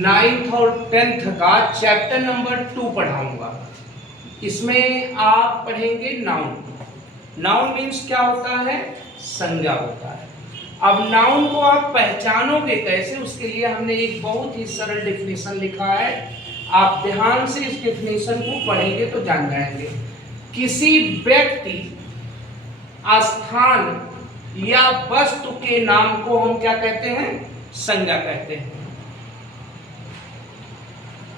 9th और 10th का chapter number 2 पढ़ाऊंगा। इसमें आप पढ़ेंगे नाउन। नाउन मीन्स क्या होता है? संज्ञा होता है। अब नाउन को आप पहचानोगे कैसे, उसके लिए हमने एक बहुत ही सरल डेफिनेशन लिखा है। आप ध्यान से इस डेफिनेशन को पढ़ेंगे तो जान जाएंगे। किसी व्यक्ति, स्थान या वस्तु के नाम को हम क्या कहते हैं? संज्ञा कहते हैं।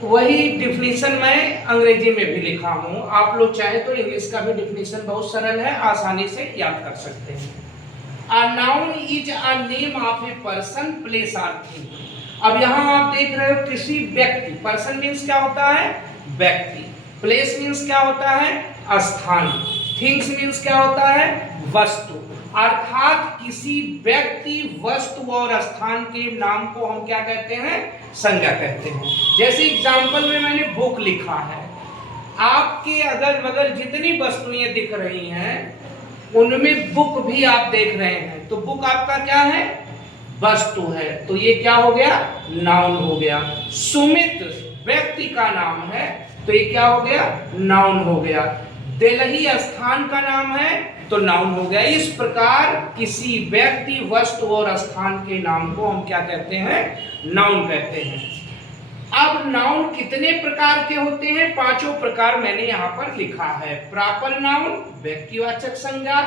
वही डिफिनीशन मैं अंग्रेजी में भी लिखा हूं। आप लोग चाहे तो इंग्लिश का भी डिफिनीशन बहुत सरल है, आसानी से याद कर सकते हैं। A noun is a name of a person, place or thing। अब यहाँ आप देख रहे हो किसी व्यक्ति, पर्सन मीन्स क्या होता है? व्यक्ति। प्लेस मीन्स क्या होता है? स्थान। थिंग्स मीन्स क्या होता है? वस्तु। अर्थात किसी व्यक्ति, वस्तु और स्थान के नाम को हम क्या कहते हैं? संज्ञा कहते हैं। जैसे एग्जाम्पल में मैंने बुक लिखा है। आपके अगल बगल जितनी वस्तुएं दिख रही हैं उनमें बुक भी आप देख रहे हैं, तो बुक आपका क्या है? वस्तु है। तो ये क्या हो गया? नाउन हो गया। सुमित व्यक्ति का नाम है, तो ये क्या हो गया? नाउन हो गया। दिल्ली स्थान का नाम है, तो नाउन हो गया। इस प्रकार किसी व्यक्ति, वस्तु और स्थान के नाम को हम क्या कहते हैं? नाउन कहते हैं। अब नाउन कितने प्रकार के होते हैं? 5 प्रकार मैंने यहाँ पर लिखा है। प्रॉपर नाउन, व्यक्तिवाचक संज्ञा।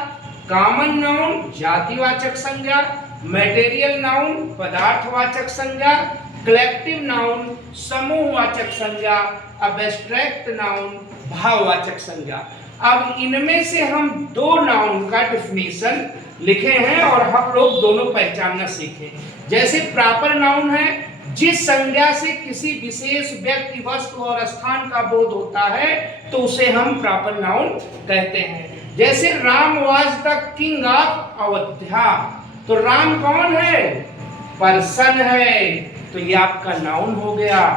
कॉमन नाउन, जातिवाचक संज्ञा। मटेरियल नाउन, पदार्थवाचक संज्ञा। कलेक्टिव नाउन, समूहवाचक संज्ञा। एब्स्ट्रैक्ट नाउन, भाववाचक संज्ञा। अब इनमें से हम 2 नाउन का डेफिनेशन लिखे हैं और हम लोग दोनों पहचानना सीखे। जैसे प्रॉपर नाउन है, जिस संज्ञा से किसी विशेष व्यक्ति, वस्तु और स्थान का बोध होता है तो उसे हम प्रॉपर नाउन कहते हैं। जैसे Ram was the king of Ayodhya, तो राम कौन है? पर्सन है, तो ये आपका नाउन हो गया।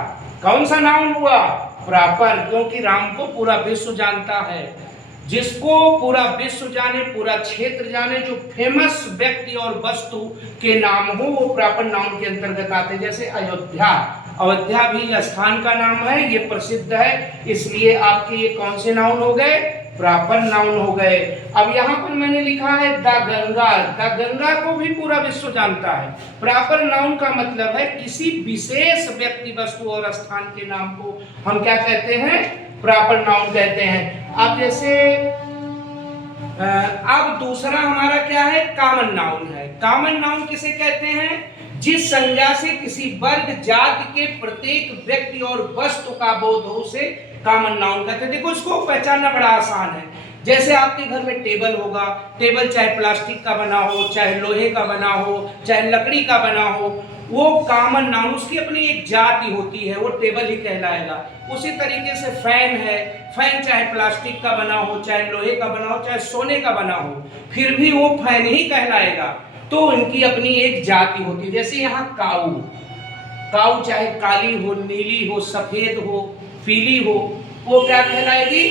कौन सा नाउन हुआ? प्रॉपर, क्योंकि राम को पूरा विश्व जानता है। जिसको पूरा विश्व जाने, पूरा क्षेत्र जाने, जो फेमस व्यक्ति और वस्तु के नाम हो वो प्रॉपर नाउन के अंतर्गत आते हैं। जैसे अयोध्या, अयोध्या भी स्थान का नाम है, ये प्रसिद्ध है, इसलिए आपके ये कौन से नाउन हो गए? प्रॉपर नाउन हो गए। अब यहाँ पर मैंने लिखा है द गंगा। द गंगा को भी पूरा विश्व जानता है। प्रॉपर नाउन का मतलब है किसी विशेष व्यक्ति, वस्तु और स्थान के नाम को हम क्या कहते हैं? प्रॉपर नाउन कहते हैं। अब जैसे अब दूसरा हमारा क्या है? कॉमन नाउन है। कॉमन नाउन किसे कहते हैं? जिस संज्ञा से किसी वर्ग, जाति के प्रत्येक व्यक्ति और वस्तु का बोध हो उसे कॉमन नाउन कहते हैं। देखो इसको पहचानना बड़ा आसान है। जैसे आपके घर में टेबल होगा, टेबल चाहे प्लास्टिक का बना हो, चाहे लोहे का बना हो, चाहे लकड़ी का बना हो, वो कॉमन नाउन, उसकी अपनी एक जाति होती है, वो टेबल ही कहलाएगा। उसी तरीके से फैन है, फैन चाहे प्लास्टिक का बना हो, चाहे लोहे का बना हो, चाहे सोने का बना हो, फिर भी वो फैन ही कहलाएगा। तो इनकी अपनी एक जाति होती है। जैसे यहाँ काऊ, काऊ चाहे काली हो, नीली हो, सफेद हो, पीली हो, वो क्या कहलाएगी?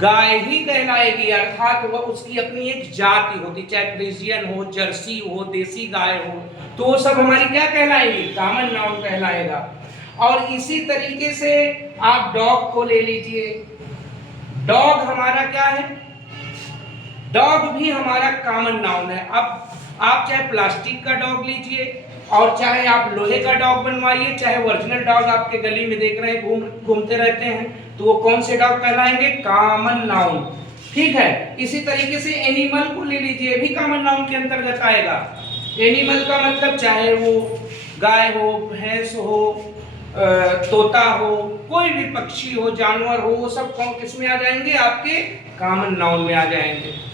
गाय ही कहलाएगी। अर्थात वह उसकी अपनी एक जाति होती, चाहे फ्रीजियन हो, जर्सी हो, देसी गाय हो, तो वो सब हमारी क्या कहलाएगी? कॉमन नाउन कहलाएगा। और इसी तरीके से आप डॉग को ले लीजिए। डॉग हमारा क्या है? डॉग भी हमारा कॉमन नाउन है। अब आप चाहे प्लास्टिक का डॉग लीजिए और चाहे आप लोहे का डॉग बनवाइए, चाहे ओरिजिनल डॉग आपके गली में देख रहे हैं घूमते रहते हैं, तो वो कौन से डॉग कहलाएंगे? Common noun. ठीक है। इसी तरीके से एनिमल को ले लीजिए, भी कॉमन नाउन के अंतर्गत आएगा। एनिमल का मतलब चाहे वो गाय हो, भैंस हो, तोता हो, कोई भी पक्षी हो, जानवर हो, वो सब कौन किस में आ जाएंगे? आपके कॉमन नाउन में आ जाएंगे।